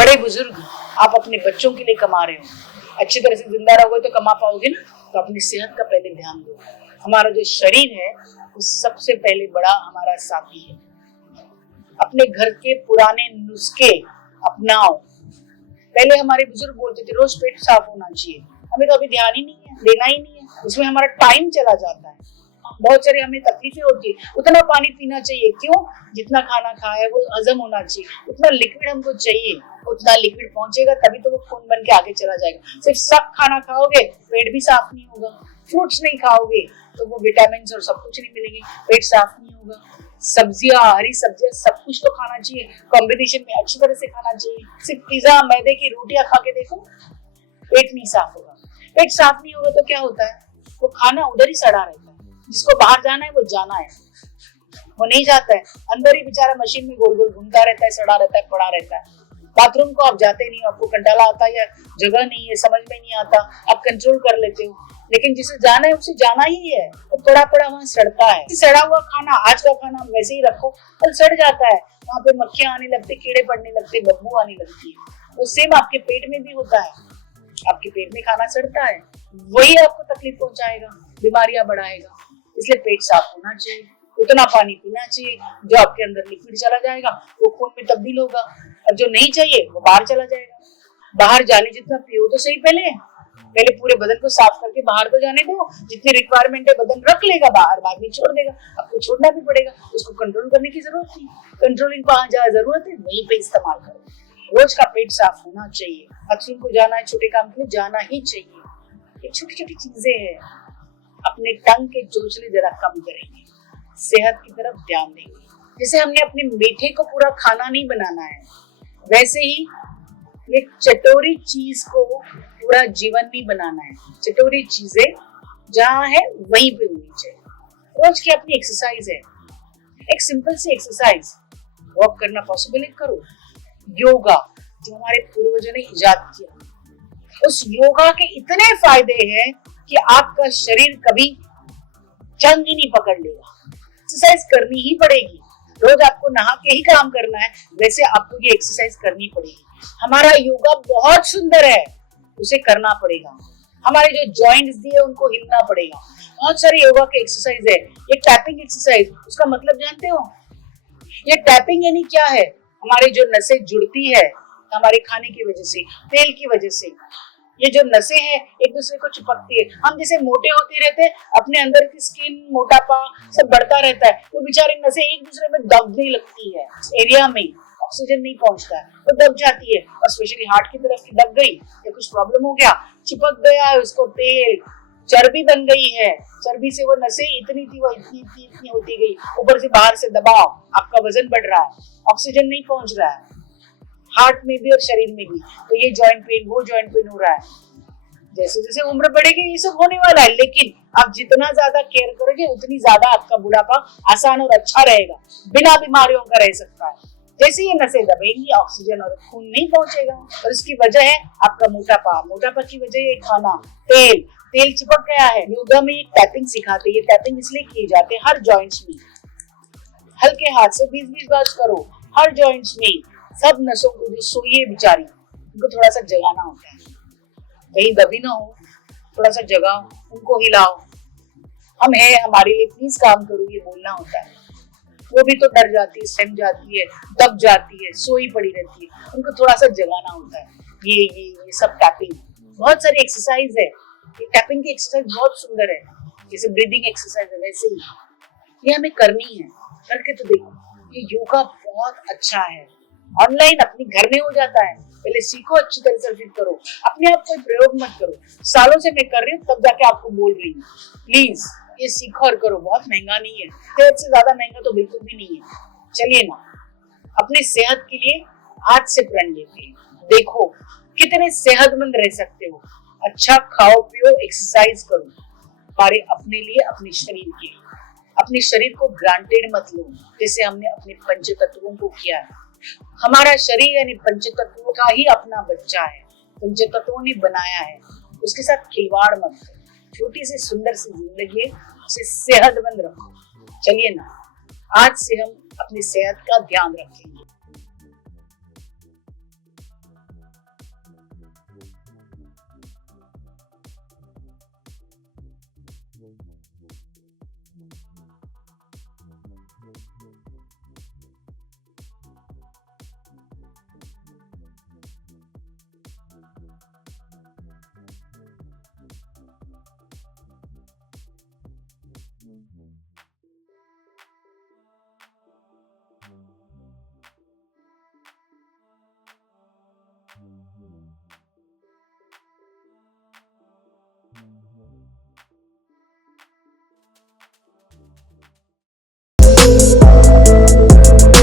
बड़े बुजुर्ग आप अपने बच्चों के लिए कमा रहे हो, अच्छी तरह से जिंदा रहोगे तो कमा पाओगे ना। तो अपनी सेहत का पहले ध्यान दो। हमारा जो शरीर है वो सबसे पहले बड़ा हमारा साथी है। अपने घर के पुराने नुस्खे अपनाओ। पहले हमारे बुजुर्ग बोलते थे रोज पेट साफ होना चाहिए, हमें तो अभी ध्यान ही नहीं है, देना ही नहीं है, उसमें हमारा टाइम चला जाता है। बहुत सारी हमें तकलीफें होती है। उतना पानी पीना चाहिए, क्यों? जितना खाना खाया है वो हजम होना चाहिए, उतना लिक्विड हमको चाहिए, उतना लिक्विड पहुंचेगा तभी तो वो खून बन के आगे चला जाएगा। सिर्फ सब खाना खाओगे पेट भी साफ नहीं होगा, फ्रूट्स नहीं खाओगे तो वो विटामिन और सब कुछ नहीं मिलेंगे, पेट साफ नहीं होगा। सब्जियां, हरी सब्जियां, सब कुछ तो खाना चाहिए, कॉम्बिनेशन में अच्छी तरह से खाना चाहिए। सिर्फ पिज्जा मैदे की रोटियां खा के देखो, पेट नहीं साफ होगा। पेट साफ नहीं होगा तो क्या होता है, वो खाना उधर ही सड़ा रहता है। जिसको बाहर जाना है वो जाना है, वो नहीं जाता है, अंदर ही बेचारा मशीन में गोल गोल घूमता रहता है, सड़ा रहता है, पड़ा रहता है। बाथरूम को आप जाते नहीं हो, आपको कंटाला आता है या जगह नहीं है, समझ में नहीं आता, आप कंट्रोल कर लेते हो। लेकिन जिसे जाना है उसे जाना ही है, वो पड़ा पड़ा वहां सड़ता है। सड़ा हुआ खाना, आज का खाना वैसे ही रखो, कल सड़ जाता है, वहां पे मक्खियां आने लगती, कीड़े पड़ने लगते, बदबू आने लगती है। वो सेम आपके पेट में भी होता है, आपके पेट में खाना सड़ता है, वही आपको तकलीफ पहुंचाएगा, बीमारियां बढ़ाएगा। इसलिए पेट साफ होना चाहिए, उतना पानी पीना चाहिए, जो आपके अंदर लिक्विड चला जाएगा वो खून में तब्दील होगा, और जो नहीं चाहिए वो बाहर चला जाएगा। बाहर जाने जितना पियो तो सही, पहले पूरे बदन को साफ करके बाहर तो जाने दो। जितनी रिक्वायरमेंट है बदन रख लेगा, बाहर बाद में छोड़ देगा, आपको छोड़ना भी पड़ेगा, उसको कंट्रोल करने की जरूरत नहीं। कंट्रोलिंग कहाँ जहाँ जरूरत है वहीं पे इस्तेमाल करो। रोज का पेट साफ होना चाहिए, बाथरूम को जाना है, छोटे काम के लिए जाना ही चाहिए। ये छोटी छोटी चीजें हैं, अपने टंग के चोचले जरा कम करेंगे, सेहत की तरफ ध्यान देंगे। जैसे हमने अपने मीठे को पूरा खाना नहीं बनाना है, वैसे ही ये चटोरी चीज को पूरा जीवन नहीं बनाना है। चटोरी चीजें जहाँ है वहीं पे होनी चाहिए। रोज की अपनी एक्सरसाइज है, एक सिंपल सी एक्सरसाइज, वॉक करना पॉसिबल है करो। योगा जो हमारे पूर्वजों ने इजाद किया, उस योगा के इतने फायदे हैं कि आपका शरीर कभी जंग ही नहीं पकड़ लेगा। एक्सरसाइज करनी ही पड़ेगी, रोज आपको नहा के ही काम करना है, वैसे आपको ये एक्सरसाइज करनी पड़ेगी। हमारा योगा बहुत सुंदर है, उसे करना पड़ेगा। हमारे जो जॉइंट्स दिए उनको हिलना पड़ेगा। बहुत सारे योगा के एक्सरसाइज है। ये टैपिंग एक्सरसाइज, उसका मतलब जानते हो? ये टैपिंग यानी क्या है? हमारी जो नसें जुड़ती है हमारे खाने की वजह से, तेल की वजह से, ये जो नसें हैं एक दूसरे को चिपकती है। हम जैसे मोटे होते रहते हैं, अपने अंदर की स्किन, मोटापा सब बढ़ता रहता है, तो बेचारी नसें एक दूसरे में दबने लगती है। इस एरिया में ऑक्सीजन नहीं पहुंचता है, वो दब जाती है, और स्पेशली हार्ट की तरफ की दब गई या कुछ प्रॉब्लम हो गया, चिपक गया है उसको तेल, चर्बी बन गई है, चर्बी से वो नसें इतनी थी वो इतनी होती गई, ऊपर से बाहर से दबाव, आपका वजन बढ़ रहा है, ऑक्सीजन नहीं पहुंच रहा है हार्ट में भी और शरीर में भी, तो ये जॉइंट पेन, वो जॉइंट पेन हो रहा है। जैसे जैसे उम्र बढ़ेगी ये सब होने वाला है, लेकिन आप जितना ज्यादा केयर करोगे उतनी ज्यादा आपका बुढ़ापा आसान और अच्छा रहेगा, बिना बीमारियों का रह सकता है। जैसे ये नसें दबेंगी, ऑक्सीजन और खून नहीं पहुंचेगा, और इसकी वजह है आपका मोटापा। मोटापा की वजह है खाना, तेल चिपक गया है। योगा में एक टैपिंग सिखाते हैं, ये टैपिंग इसलिए की जाती है हर जॉइंट्स में, हल्के हाथ से 20-20 बार करो हर जॉइंट्स में। सब नसों को जो सोई है बेचारी, उनको थोड़ा सा जगाना होता है, कहीं दबी ना हो, थोड़ा सा जगाओ, उनको हिलाओ, हम है हमारे लिए प्लीज काम करो, ये बोलना होता है। वो भी तो डर जाती है, सहम जाती है, दब जाती है, सोई पड़ी रहती है, उनको थोड़ा सा जगाना होता है। ये सब टैपिंग, बहुत सारी एक्सरसाइज है। ये टैपिंग की एक्सरसाइज बहुत सुंदर है, जैसे ब्रीदिंग एक्सरसाइज है वैसे ही ये हमें करनी है। करके तो देखो, ये योगा बहुत अच्छा है, ऑनलाइन अपने घर में हो जाता है। पहले सीखो, अच्छी तरह से फिर करो, अपने आप कोई प्रयोग मत करो। सालों से मैं कर रही हूँ तब जाके आपको बोल रही हूँ, प्लीज ये सीखो और करो। बहुत महंगा नहीं है, सेहत से ज्यादा महंगा तो बिल्कुल भी नहीं है। चलिए ना, अपने सेहत के लिए आज से प्रण लेते हैं। देखो कितने सेहतमंद रह सकते हो। अच्छा खाओ पियो, एक्सरसाइज करो, पारे अपने लिए, अपने शरीर के लिए। अपने शरीर को ग्रांटेड मत लो, जैसे हमने अपने पंच तत्वों को किया है। हमारा शरीर यानी पंच तत्वों का ही अपना बच्चा है, पंच तत्वों ने बनाया है, उसके साथ खिलवाड़ मत करो। छोटी सी सुंदर सी जिंदगी है, उसे सेहतमंद रखो। चलिए ना, आज से हम अपनी सेहत का ध्यान रखेंगे।